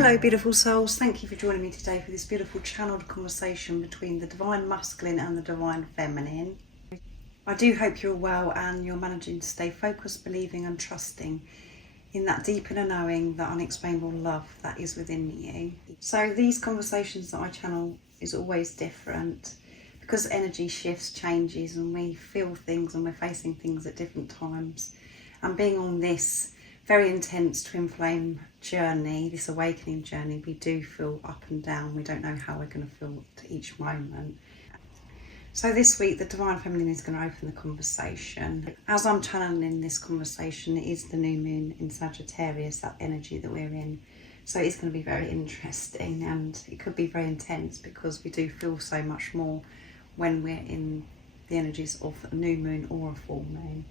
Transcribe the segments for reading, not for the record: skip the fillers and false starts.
Hello beautiful souls, thank you for joining me today for this beautiful channeled conversation between the Divine Masculine and the Divine Feminine. I do hope you're well and you're managing to stay focused, believing and trusting in that deep inner knowing, that unexplainable love that is within you. So these conversations that I channel is always different because energy shifts, changes, and we feel things and we're facing things at different times. And being on this very intense twin flame journey, this awakening journey, we do feel up and down. We don't know how we're going to feel at each moment. So this week the Divine Feminine is going to open the conversation. As I'm channeling this conversation, it is the new moon in Sagittarius, that energy that we're in. So it's going to be very interesting and it could be very intense because we do feel so much more when we're in the energies of a new moon or a full moon.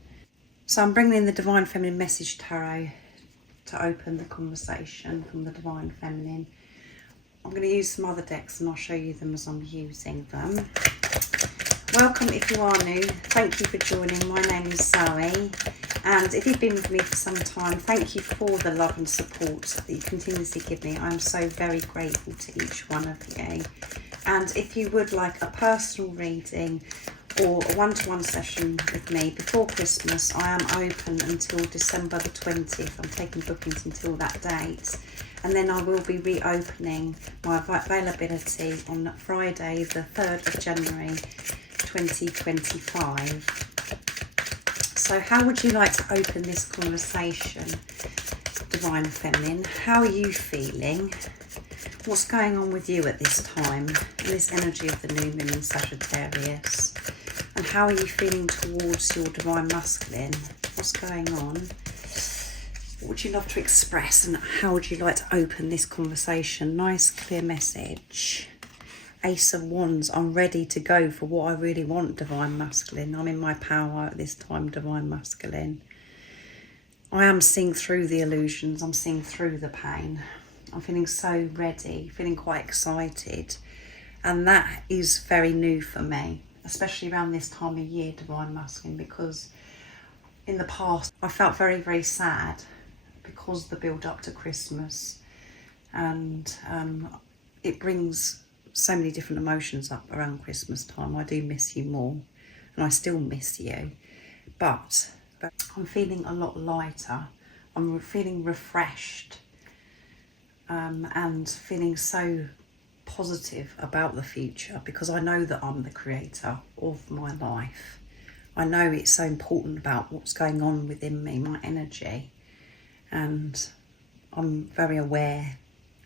So I'm bringing in the Divine Feminine Message Tarot to open the conversation from the Divine Feminine. I'm going to use some other decks and I'll show you them as I'm using them. Welcome if you are new. Thank you for joining. My name is Zoe. And if you've been with me for some time, thank you for the love and support that you continuously give me. I'm so very grateful to each one of you. And if you would like a personal reading or a one-to-one session with me before Christmas, I am open until December the 20th. I'm taking bookings until that date. And then I will be reopening my availability on Friday, the 3rd of January 2025. So how would you like to open this conversation, Divine Feminine? How are you feeling? What's going on with you at this time, in this energy of the new moon in Sagittarius? And how are you feeling towards your Divine Masculine? What's going on? What would you love to express and how would you like to open this conversation? Nice clear message. Ace of Wands, I'm ready to go for what I really want, Divine Masculine. I'm in my power at this time, Divine Masculine. I am seeing through the illusions. I'm seeing through the pain. I'm feeling so ready, feeling quite excited. And that is very new for me, especially around this time of year, Divine Masculine, because in the past I felt very, very sad because of the build up to Christmas. And it brings so many different emotions up around Christmas time. I do miss you more and I still miss you, but I'm feeling a lot lighter. I'm feeling refreshed and feeling so positive about the future because I know that I'm the creator of my life. I know it's so important about what's going on within me, my energy, and I'm very aware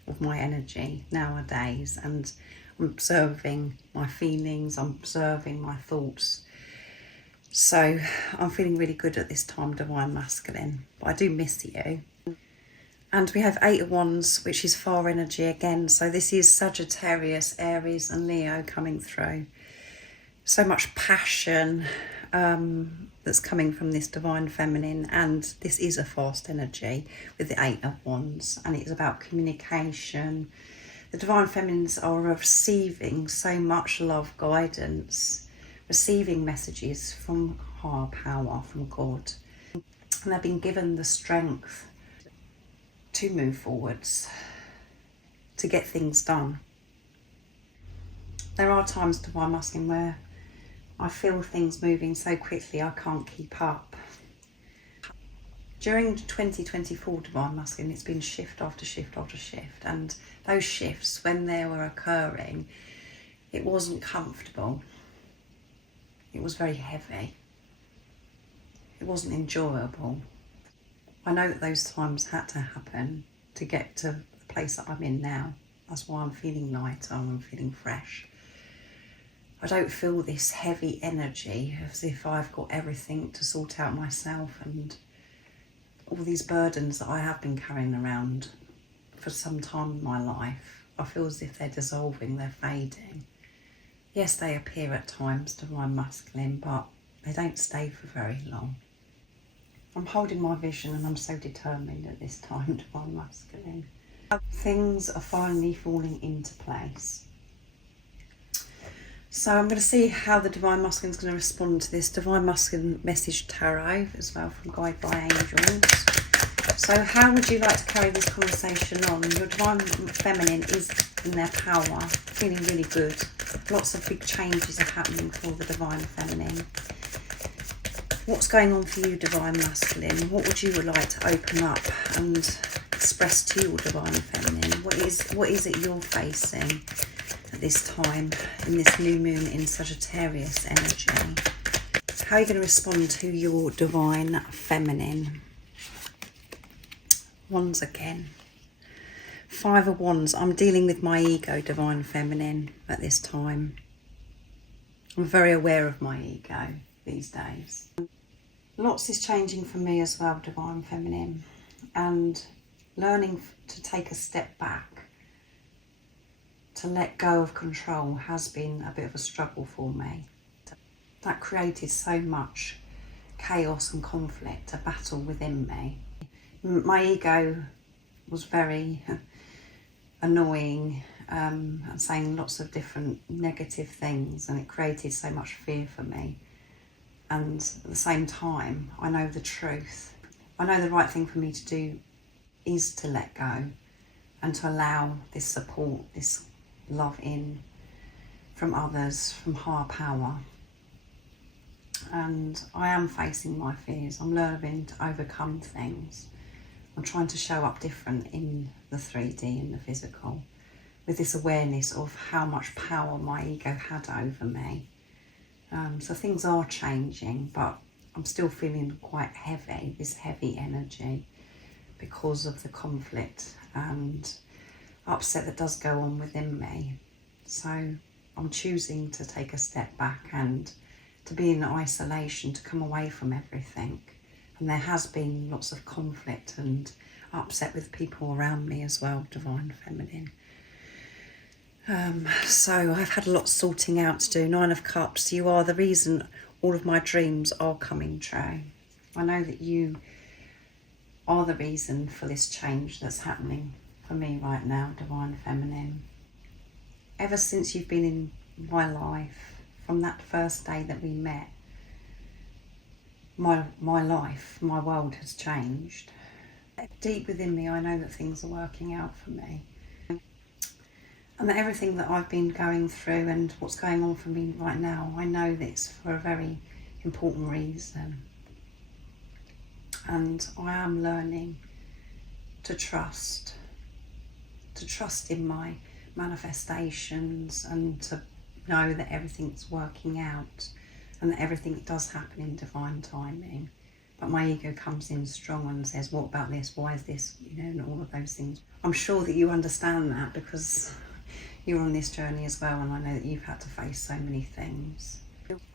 of my energy nowadays, and I'm observing my feelings, I'm observing my thoughts. So I'm feeling really good at this time, Divine Masculine, but I do miss you. And we have Eight of Wands, which is fire energy again. So this is Sagittarius, Aries and Leo coming through. So much passion that's coming from this Divine Feminine. And this is a fast energy with the Eight of Wands. And it's about communication. The Divine Feminines are receiving so much love, guidance, receiving messages from higher power, from God. And they've been given the strength to move forwards, to get things done. There are times, Divine Masculine, where I feel things moving so quickly I can't keep up. During 2024, Divine Masculine, it's been shift after shift after shift, and those shifts, when they were occurring, it wasn't comfortable. It was very heavy. It wasn't enjoyable. I know that those times had to happen to get to the place that I'm in now. That's why I'm feeling lighter, I'm feeling fresh. I don't feel this heavy energy as if I've got everything to sort out myself, and all these burdens that I have been carrying around for some time in my life, I feel as if they're dissolving, they're fading. Yes, they appear at times, Divine Masculine, but they don't stay for very long. I'm holding my vision and I'm so determined at this time, Divine Masculine. Things are finally falling into place. So I'm going to see how the Divine Masculine is going to respond to this Divine Masculine Message Tarot as well from Guide by Angels. So how would you like to carry this conversation on? Your divine feminine is in their power, feeling really good. Lots of big changes are happening for the divine feminine. What's going on for you, divine masculine? What would you like to open up and express to your divine feminine? What is it you're facing at this time in this new moon in Sagittarius energy? How are you going to respond to your divine feminine? Wands again. 5 of Wands. I'm dealing with my ego, divine feminine, at this time. I'm very aware of my ego these days. Lots is changing for me as well, divine feminine, and learning to take a step back, to let go of control, has been a bit of a struggle for me. That created so much chaos and conflict, a battle within me. My ego was very annoying and saying lots of different negative things, and it created so much fear for me. And at the same time, I know the truth. I know the right thing for me to do is to let go and to allow this support, this love in from others, from higher power. And I am facing my fears. I'm learning to overcome things. I'm trying to show up different in the 3D, in the physical, with this awareness of how much power my ego had over me. So things are changing, but I'm still feeling quite heavy, this heavy energy, because of the conflict and upset that does go on within me. So I'm choosing to take a step back and to be in isolation, to come away from everything. And there has been lots of conflict and upset with people around me as well, divine feminine. So I've had a lot of sorting out to do. 9 of Cups, you are the reason all of my dreams are coming true. I know that you are the reason for this change that's happening for me right now, divine feminine. Ever since you've been in my life, from that first day that we met, my life, my world has changed. Deep within me, I know that things are working out for me. And that everything that I've been going through and what's going on for me right now, I know that it's for a very important reason. And I am learning to trust in my manifestations and to know that everything's working out and that everything does happen in divine timing. But my ego comes in strong and says, what about this? Why is this? You know, and all of those things. I'm sure that you understand that because you're on this journey as well, and I know that you've had to face so many things.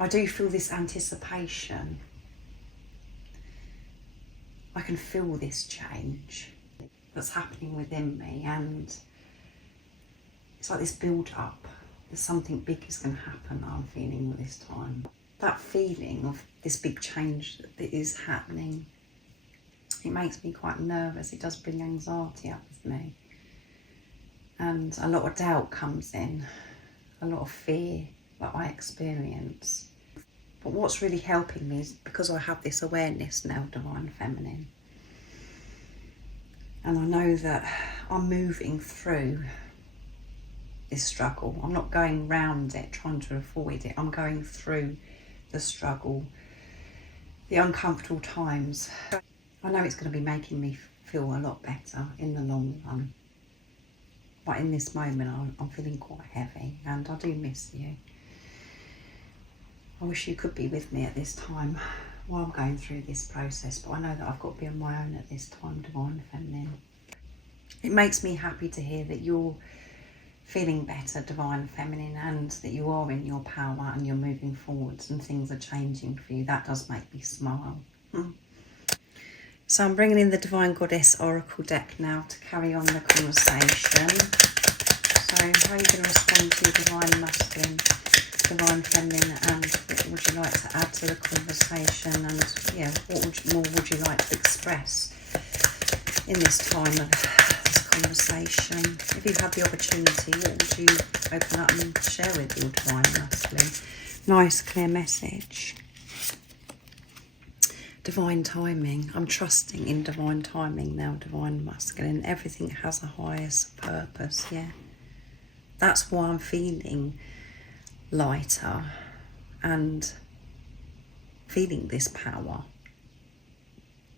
I do feel this anticipation. I can feel this change that's happening within me, and it's like this build up. There's something big is going to happen, I'm feeling this time. That feeling of this big change that is happening, it makes me quite nervous. It does bring anxiety up with me. And a lot of doubt comes in, a lot of fear that I experience. But what's really helping me is because I have this awareness now, divine feminine. And I know that I'm moving through this struggle. I'm not going round it, trying to avoid it. I'm going through the struggle, the uncomfortable times. I know it's going to be making me feel a lot better in the long run. But in this moment, I'm feeling quite heavy, and I do miss you. I wish you could be with me at this time while I'm going through this process, but I know that I've got to be on my own at this time, divine feminine. It makes me happy to hear that you're feeling better, divine feminine, and that you are in your power and you're moving forwards and things are changing for you. That does make me smile. So I'm bringing in the Divine Goddess Oracle deck now to carry on the conversation. So how are you going to respond to your divine masculine, divine feminine, and what would you like to add to the conversation? And yeah, what more would you like to express in this time of this conversation? If you had the opportunity, what would you open up and share with your divine masculine? Nice clear message. divine timing. I'm trusting in divine timing now, divine masculine. Everything has a highest purpose, yeah. That's why I'm feeling lighter and feeling this power,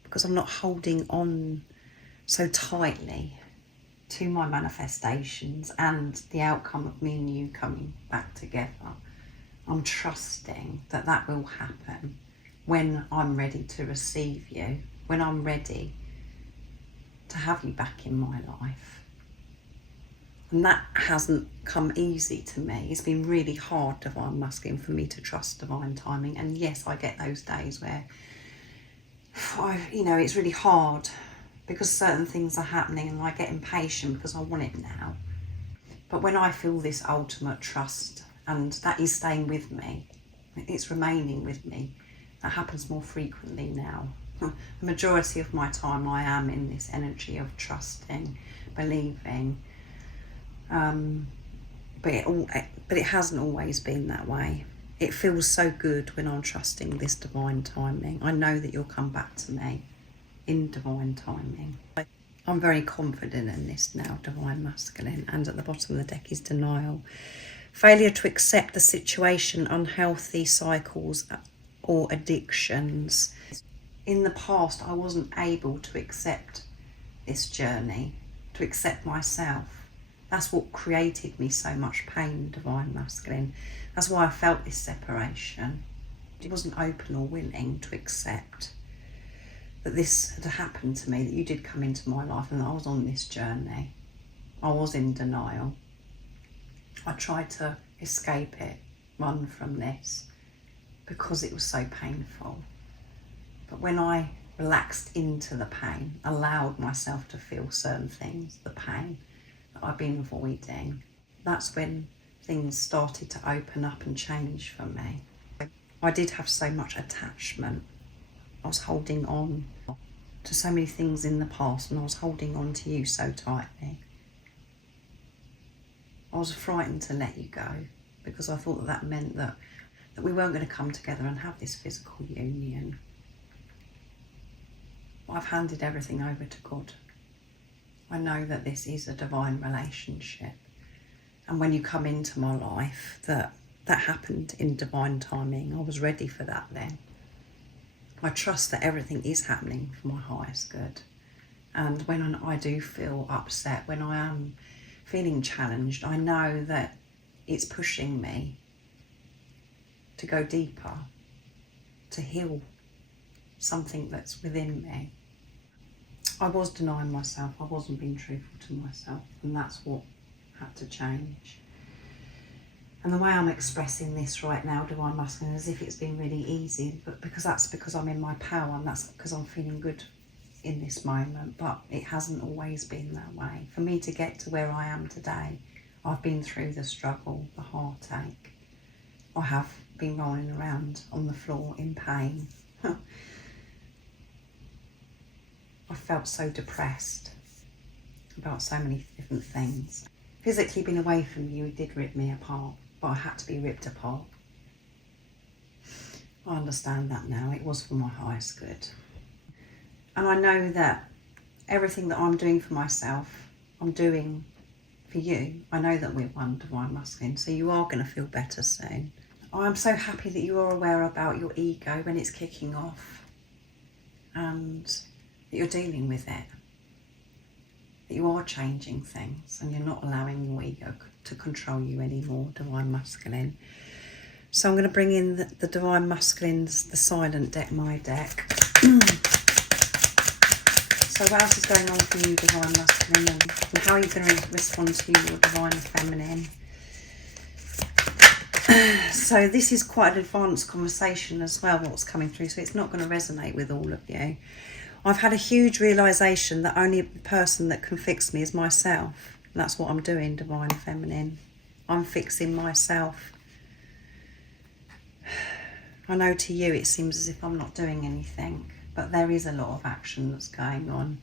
because I'm not holding on so tightly to my manifestations and the outcome of me and you coming back together. I'm trusting that that will happen when I'm ready to receive you, when I'm ready to have you back in my life. And that hasn't come easy to me. It's been really hard, divine masculine, for me to trust divine timing. And yes, I get those days where it's really hard because certain things are happening and I get impatient because I want it now. But when I feel this ultimate trust, and that is staying with me, it's remaining with me, that happens more frequently now. The majority of my time I am in this energy of trusting, believing, but it hasn't always been that way. It feels so good when I'm trusting this divine timing. I know that you'll come back to me in divine timing. I'm very confident in this now, divine masculine. And at the bottom of the deck is denial. Failure to accept the situation, unhealthy cycles or addictions. In the past, I wasn't able to accept this journey, to accept myself. That's what created me so much pain, divine masculine. That's why I felt this separation. I wasn't open or willing to accept that this had happened to me, that you did come into my life and that I was on this journey. I was in denial. I tried to escape it, run from this, because it was so painful. But when I relaxed into the pain, allowed myself to feel certain things, the pain that I've been avoiding, that's when things started to open up and change for me. I did have so much attachment. I was holding on to so many things in the past, and I was holding on to you so tightly. I was frightened to let you go because I thought that meant that we weren't going to come together and have this physical union. I've handed everything over to God. I know that this is a divine relationship. And when you come into my life, that happened in divine timing. I was ready for that then. I trust that everything is happening for my highest good. And when I do feel upset, when I am feeling challenged, I know that it's pushing me to go deeper, to heal something that's within me. I was denying myself, I wasn't being truthful to myself, and that's what had to change. And the way I'm expressing this right now, divine masculine, as if it's been really easy, but that's because I'm in my power, and that's because I'm feeling good in this moment. But it hasn't always been that way. For me to get to where I am today, I've been through the struggle, the heartache. I have been rolling around on the floor in pain. I felt so depressed about so many different things. Physically being away from you, it did rip me apart, but I had to be ripped apart. I understand that now. It was for my highest good. And I know that everything that I'm doing for myself, I'm doing for you. I know that we're one, divine masculine, so you are going to feel better soon. I'm so happy that you are aware about your ego when it's kicking off, and that you're dealing with it, that you are changing things and you're not allowing your ego to control you anymore, divine masculine. So I'm going to bring in the divine masculines, the silent deck, my deck. So what else is going on for you, divine masculine, and how are you going to respond to your divine feminine? So this is quite an advanced conversation as well, what's coming through, so it's not going to resonate with all of you. I've had a huge realisation that only the person that can fix me is myself. And that's what I'm doing, divine feminine. I'm fixing myself. I know to you it seems as if I'm not doing anything, but there is a lot of action that's going on.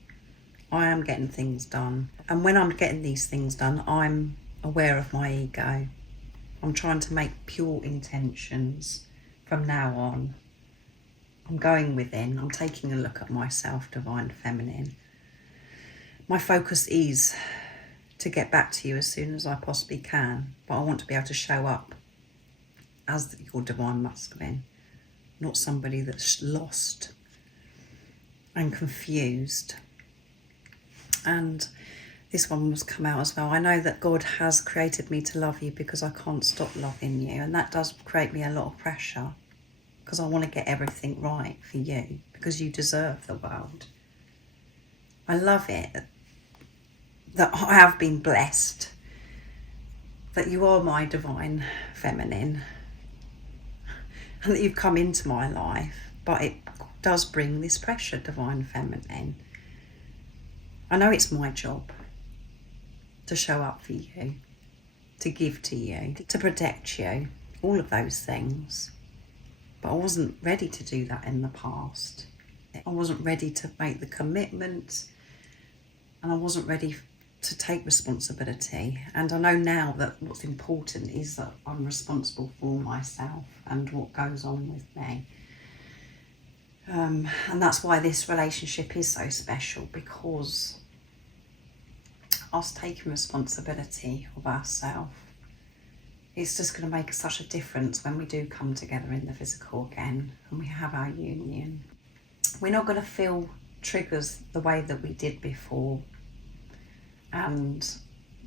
I am getting things done. And when I'm getting these things done, I'm aware of my ego. I'm trying to make pure intentions from now on I'm going within. I'm taking a look at myself, Divine Feminine. My focus is to get back to you as soon as I possibly can, but I want to be able to show up as your Divine Masculine, not somebody that's lost and confused. And this one was come out as well. I know that God has created me to love you because I can't stop loving you, and that does create me a lot of pressure because I want to get everything right for you because you deserve the world. I love it that I have been blessed, that you are my Divine Feminine and that you've come into my life, but it does bring this pressure, Divine Feminine. I know it's my job to show up for you, to give to you, to protect you, all of those things. But I wasn't ready to do that in the past. I wasn't ready to make the commitment, and I wasn't ready to take responsibility. And I know now that what's important is that I'm responsible for myself and what goes on with me. And that's why this relationship is so special, because us taking responsibility of ourselves, it's just going to make such a difference when we do come together in the physical again and we have our union. We're not going to feel triggers the way that we did before, and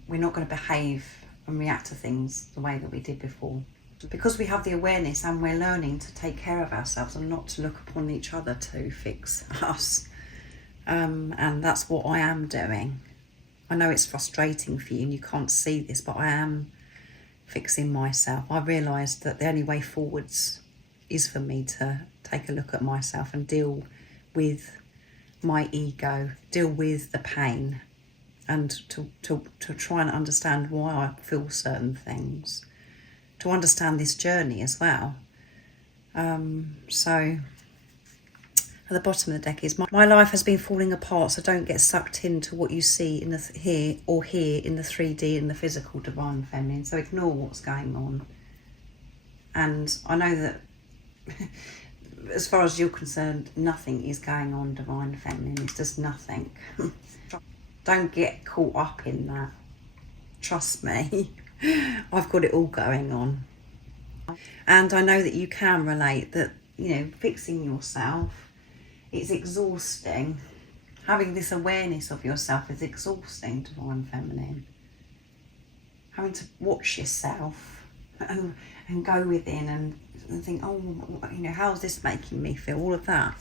we're not going to behave and react to things the way that we did before, because we have the awareness and we're learning to take care of ourselves and not to look upon each other to fix us. And that's what I am doing. I know it's frustrating for you and you can't see this, but I am fixing myself. I realised that the only way forwards is for me to take a look at myself and deal with my ego, deal with the pain, and to try and understand why I feel certain things, to understand this journey as well. So at the bottom of the deck is my life has been falling apart, so don't get sucked into what you see in the here in the 3D, in the physical, Divine Feminine. So ignore what's going on. And I know that as far as you're concerned, nothing is going on, Divine Feminine. It's just nothing. Don't get caught up in that. Trust me, I've got it all going on. And I know that you can relate that, you know, fixing yourself, it's exhausting. Having this awareness of yourself is exhausting, Divine Feminine. Having to watch yourself and go within and think, oh, you know, how's this making me feel? All of that.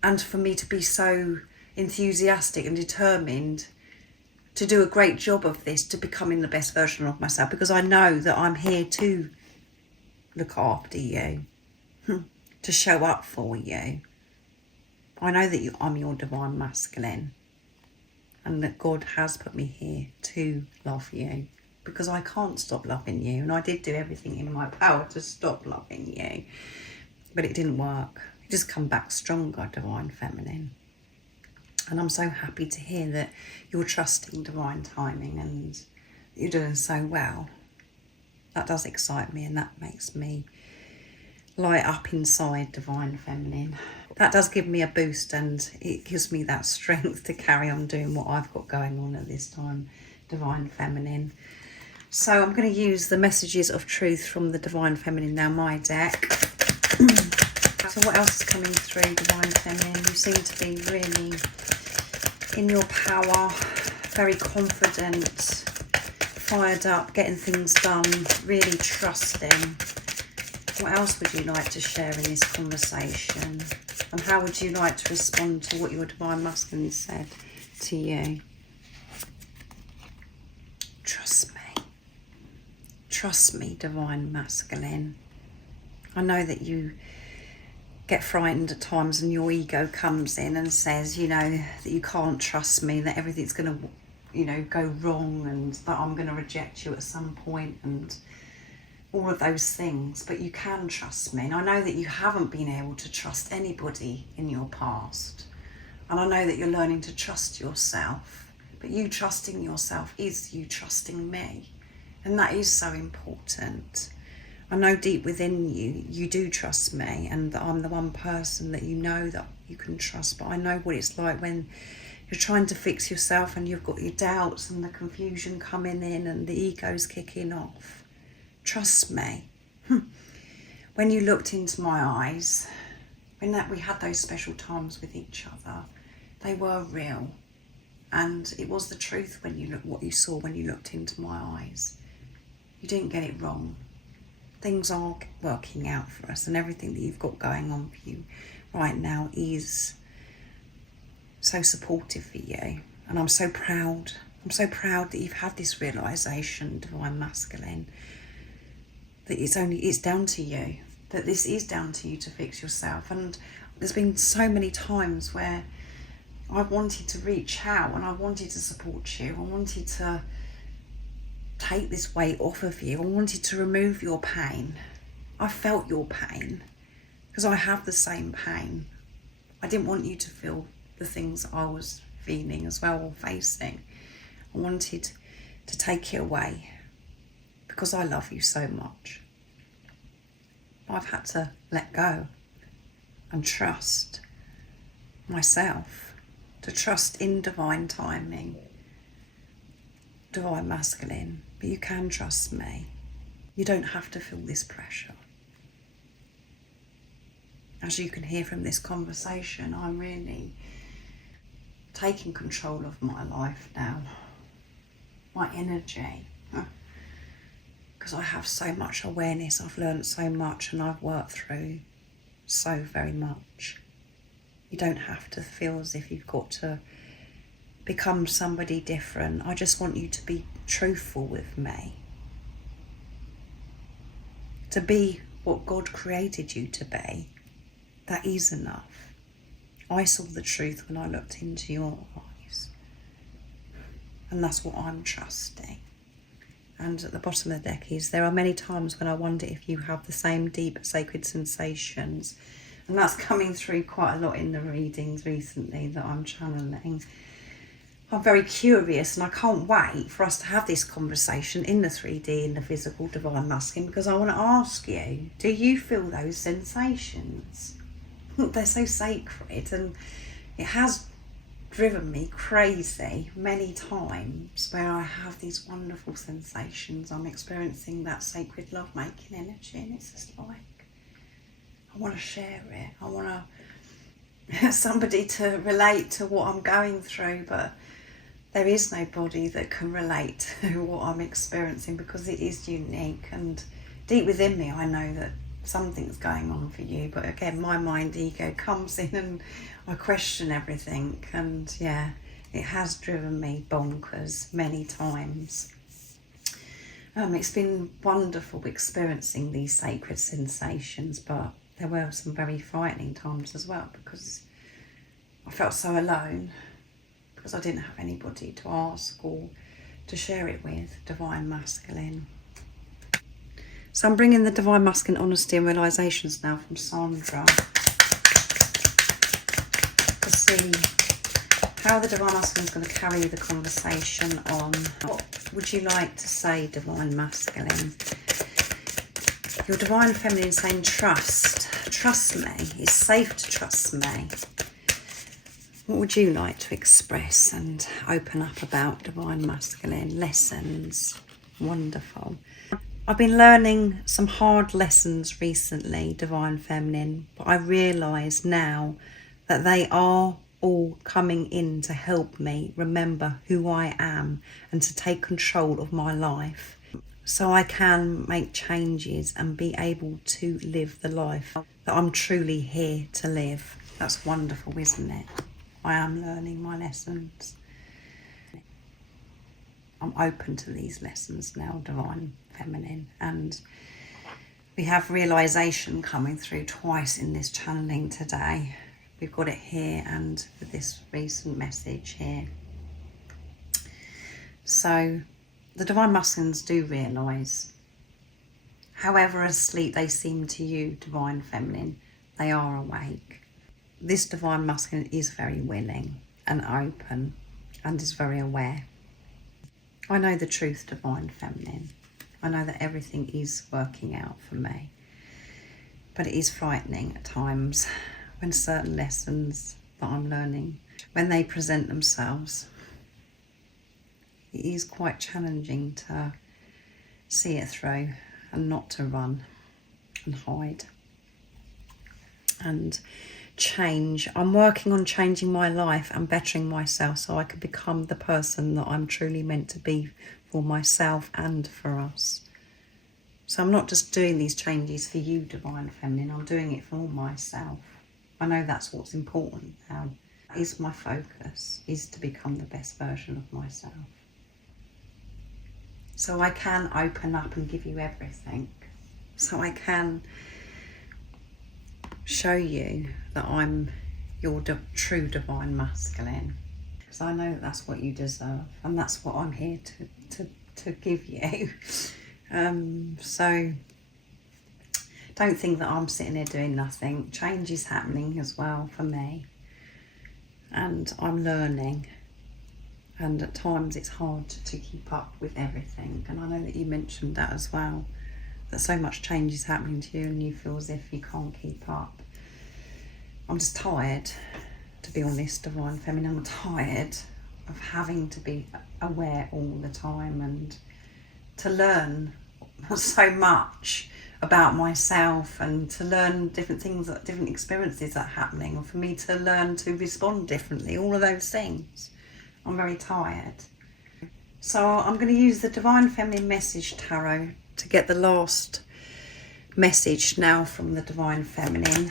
And for me to be so enthusiastic and determined to do a great job of this, to becoming the best version of myself, because I know that I'm here to look after you, to show up for you. I know that I'm your Divine Masculine, and that God has put me here to love you, because I can't stop loving you, and I did do everything in my power to stop loving you, but it didn't work. It just come back stronger, Divine Feminine. And I'm so happy to hear that you're trusting divine timing and you're doing so well. That does excite me, and that makes me light up inside, Divine Feminine. That does give me a boost, and it gives me that strength to carry on doing what I've got going on at this time, Divine Feminine. So I'm going to use the messages of truth from the Divine Feminine now, my deck. So what else is coming through, Divine Feminine? You seem to be really in your power, very confident, fired up, getting things done, really trusting. What else would you like to share in this conversation? And how would you like to respond to what your Divine Masculine said to you? Trust me. Trust me, Divine Masculine. I know that you get frightened at times and your ego comes in and says, you know, that you can't trust me, that everything's going to, you know, go wrong, and that I'm going to reject you at some point, and all of those things. But you can trust me, and I know that you haven't been able to trust anybody in your past, and I know that you're learning to trust yourself. But you trusting yourself is you trusting me, and that is so important. I know deep within you, you do trust me, and that I'm the one person that you know that you can trust. But I know what it's like when you're trying to fix yourself and you've got your doubts and the confusion coming in and the ego's kicking off. Trust me. When you looked into my eyes, when we had those special times with each other, they were real. And it was the truth when you looked, what you saw when you looked into my eyes. You didn't get it wrong. Things are working out for us, and everything that you've got going on for you right now is so supportive for you. And I'm so proud. I'm so proud that you've had this realisation, Divine Masculine, that it's down to you, that this is down to you to fix yourself. And there's been so many times where I wanted to reach out and I wanted to support you. I wanted to take this weight off of you. I wanted to remove your pain. I felt your pain because I have the same pain. I didn't want you to feel the things I was feeling as well, or facing. I wanted to take it away because I love you so much. I've had to let go and trust myself, to trust in divine timing, Divine Masculine. But you can trust me. You don't have to feel this pressure. As you can hear from this conversation, I'm really taking control of my life now, my energy, because I have so much awareness. I've learned so much and I've worked through so very much. You don't have to feel as if you've got to become somebody different. I just want you to be truthful with me, to be what God created you to be. That is enough. I saw the truth when I looked into your eyes, and that's what I'm trusting. And at the bottom of the deck is, there are many times when I wonder if you have the same deep sacred sensations, and that's coming through quite a lot in the readings recently that I'm channeling. I'm very curious, and I can't wait for us to have this conversation in the 3D, in the physical Divine Masculine, because I want to ask you, do you feel those sensations? They're so sacred, and it has driven me crazy many times where I have these wonderful sensations. I'm experiencing that sacred love-making energy, and it's just like, I want to share it. I want somebody to relate to what I'm going through, but there is nobody that can relate to what I'm experiencing because it is unique. And deep within me, I know that something's going on for you. But again, my mind ego comes in and I question everything. And yeah, it has driven me bonkers many times. It's been wonderful experiencing these sacred sensations, but there were some very frightening times as well, because I felt so alone, because I didn't have anybody to ask or to share it with, Divine Masculine. So I'm bringing the Divine Masculine honesty and realizations now from Sandra to see how the Divine Masculine is going to carry the conversation on. What would you like to say, Divine Masculine? Your Divine Feminine is saying trust. Trust me. It's safe to trust me. What would you like to express and open up about, Divine Masculine? Lessons. Wonderful. I've been learning some hard lessons recently, Divine Feminine, but I realise now that they are all coming in to help me remember who I am and to take control of my life, so I can make changes and be able to live the life that I'm truly here to live. That's wonderful, isn't it? I am learning my lessons. I'm open to these lessons now, Divine Feminine, and we have realisation coming through twice in this channeling today. We've got it here and with this recent message here. So the Divine Masculines do realise, however asleep they seem to you, Divine Feminine, they are awake. This Divine Masculine is very willing and open and is very aware. I know the truth, Divine Feminine. I know that everything is working out for me. But it is frightening at times when certain lessons that I'm learning, when they present themselves. It is quite challenging to see it through and not to run and hide and change. I'm working on changing my life and bettering myself so I can become the person that I'm truly meant to be for myself and for us. So I'm not just doing these changes for you, Divine Feminine, I'm doing it for myself. I know that's what's important now. Is my focus, is to become the best version of myself. So I can open up and give you everything. So I can show you that I'm your true Divine Masculine. Because I know that's what you deserve, and that's what I'm here to give you. So don't think that I'm sitting here doing nothing. Change is happening as well for me, and I'm learning, and at times it's hard to keep up with everything. And I know that you mentioned that as well, that so much change is happening to you and you feel as if you can't keep up. I'm just tired, to be honest, Divine Feminine. I'm tired of having to be aware all the time and to learn so much about myself and to learn different things, different experiences that are happening, or for me to learn to respond differently, all of those things. I'm very tired. So I'm going to use the Divine Feminine Message Tarot to get the last message now from the Divine Feminine.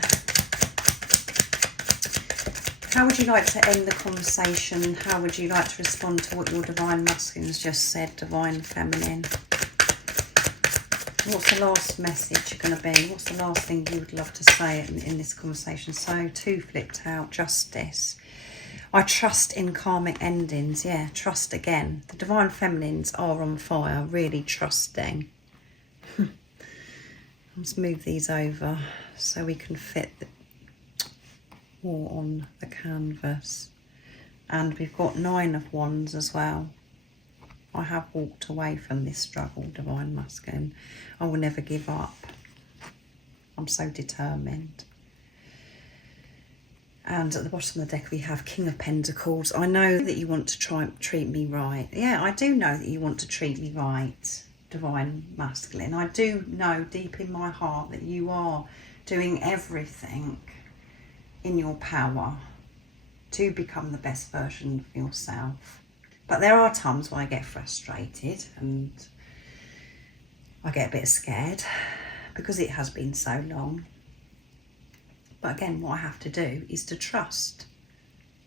How would you like to end the conversation? How would you like to respond to what your Divine Masculine has just said, Divine Feminine? What's the last message going to be? What's the last thing you would love to say in this conversation? So, 2 flipped out, Justice. I trust in karmic endings. Yeah, trust again. The Divine Feminines are on fire, really trusting. Let's move these over so we can fit more on the canvas. And we've got 9 of Wands as well. I have walked away from this struggle, Divine Masculine. I will never give up. I'm so determined. And at the bottom of the deck we have King of Pentacles. I know that you want to try and treat me right. Yeah, I do know that you want to treat me right, Divine Masculine. I do know deep in my heart that you are doing everything in your power to become the best version of yourself. But there are times when I get frustrated and I get a bit scared because it has been so long. But again, what I have to do is to trust.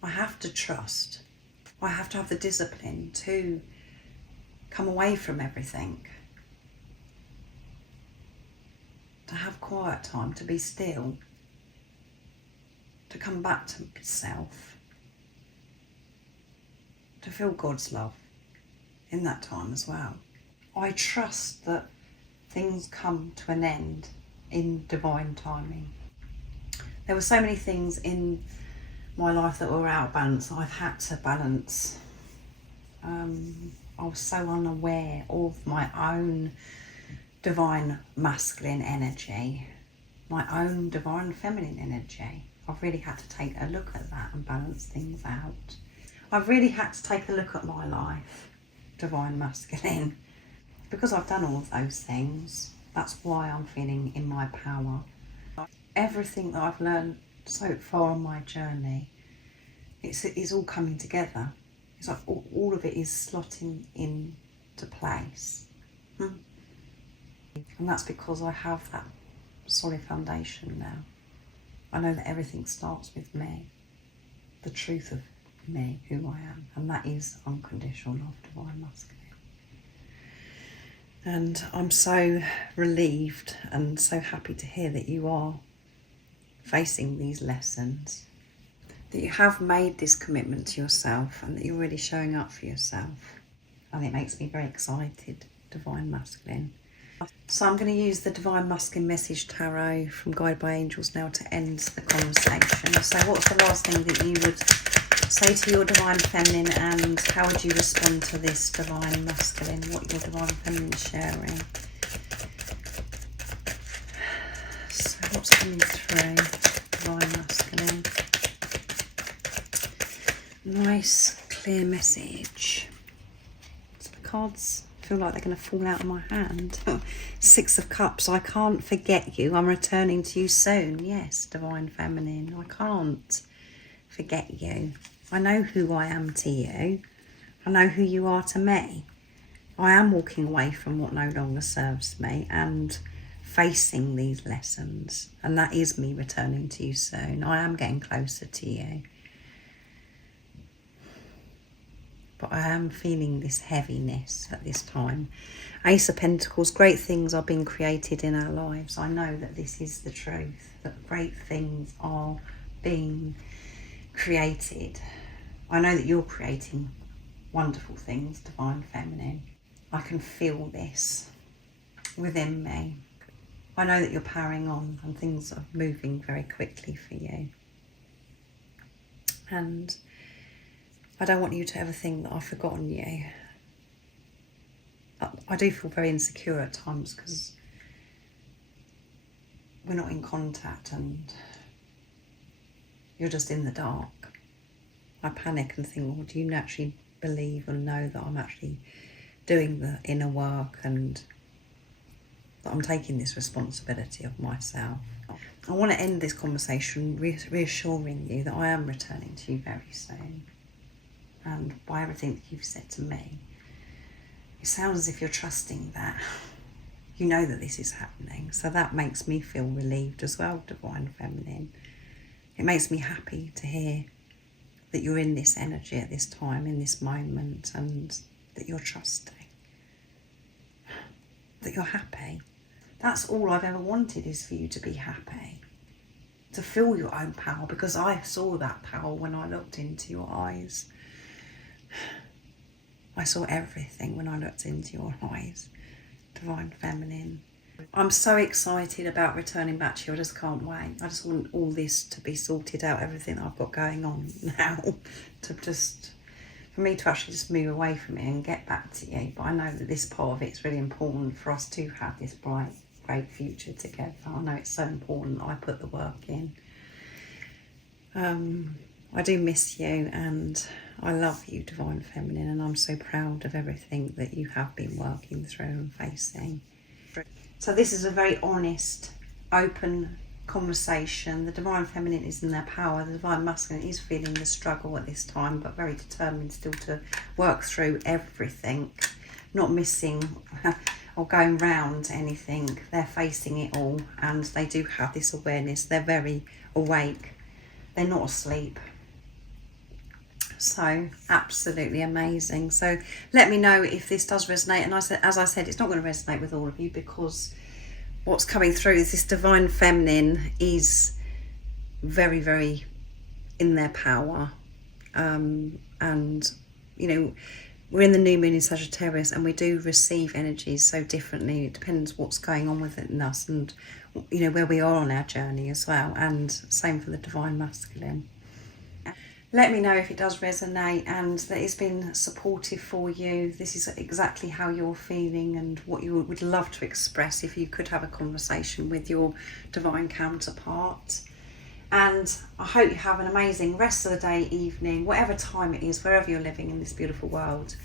I have to trust. I have to have the discipline to come away from everything. To have quiet time, to be still. To come back to self. To feel God's love in that time as well. I trust that things come to an end in divine timing. There were so many things in my life that were out of balance. I've had to balance. I was so unaware of my own Divine Masculine energy, my own Divine Feminine energy. I've really had to take a look at that and balance things out. I've really had to take a look at my life, Divine Masculine, because I've done all of those things. That's why I'm feeling in my power. Everything that I've learned so far on my journey, it's all coming together. It's like all of it is slotting into place. And that's because I have that solid foundation now. I know that everything starts with me, the truth of me, who I am, and that is unconditional love, Divine Masculine. And I'm so relieved and so happy to hear that you are facing these lessons, that you have made this commitment to yourself and that you're really showing up for yourself. And it makes me very excited, Divine Masculine. So I'm going to use the Divine Masculine Message Tarot from Guided by Angels now to end the conversation. So what's the last thing that you would say to your Divine Feminine, and how would you respond to this Divine Masculine, what your Divine Feminine is sharing? So what's coming through, Divine Masculine? Nice, clear message. So the cards feel like they're going to fall out of my hand. Six of Cups. I can't forget you. I'm returning to you soon. Yes, Divine Feminine. I can't forget you. I know who I am to you. I know who you are to me. I am walking away from what no longer serves me and facing these lessons. And that is me returning to you soon. I am getting closer to you. But I am feeling this heaviness at this time. Ace of Pentacles, great things are being created in our lives. I know that this is the truth, that great things are being created. I know that you're creating wonderful things, Divine Feminine. I can feel this within me. I know that you're powering on and things are moving very quickly for you. And I don't want you to ever think that I've forgotten you. I do feel very insecure at times because we're not in contact and you're just in the dark. I panic and think, well, do you actually believe and know that I'm actually doing the inner work and that I'm taking this responsibility of myself? I want to end this conversation reassuring you that I am returning to you very soon. And by everything that you've said to me, it sounds as if you're trusting that you know that this is happening. So that makes me feel relieved as well, Divine Feminine. It makes me happy to hear that you're in this energy at this time, in this moment, and that you're trusting, that you're happy. That's all I've ever wanted, is for you to be happy, to feel your own power, because I saw that power when I looked into your eyes. I saw everything when I looked into your eyes, Divine Feminine. I'm so excited about returning back to you. I just can't wait. I just want all this to be sorted out, everything that I've got going on now, for me to actually just move away from it and get back to you. But I know that this part of it's really important for us to have this bright, great future together. I know it's so important that I put the work in. I do miss you and I love you, Divine Feminine, and I'm so proud of everything that you have been working through and facing. So this is a very honest, open conversation. The Divine Feminine is in their power. The Divine Masculine is feeling the struggle at this time, but very determined still to work through everything, not missing or going round anything. They're facing it all and they do have this awareness. They're very awake. They're not asleep. So absolutely amazing. So let me know if this does resonate. And as I said, it's not going to resonate with all of you, because what's coming through is this Divine Feminine is very, very in their power. And, you know, we're in the new moon in Sagittarius and we do receive energies so differently. It depends what's going on within us and, you know, where we are on our journey as well. And same for the Divine Masculine. Let me know if it does resonate and that it's been supportive for you. This is exactly how you're feeling and what you would love to express if you could have a conversation with your divine counterpart. And I hope you have an amazing rest of the day, evening, whatever time it is, wherever you're living in this beautiful world.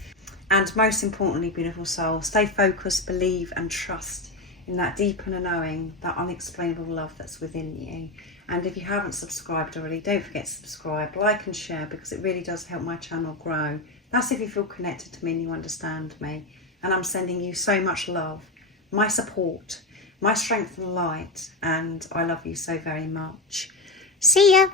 And most importantly, beautiful soul, stay focused, believe and trust in that deep inner knowing, that unexplainable love that's within you. And if you haven't subscribed already, don't forget to subscribe, like and share, because it really does help my channel grow. That's if you feel connected to me and you understand me. And I'm sending you so much love, my support, my strength and light, and I love you so very much. See ya!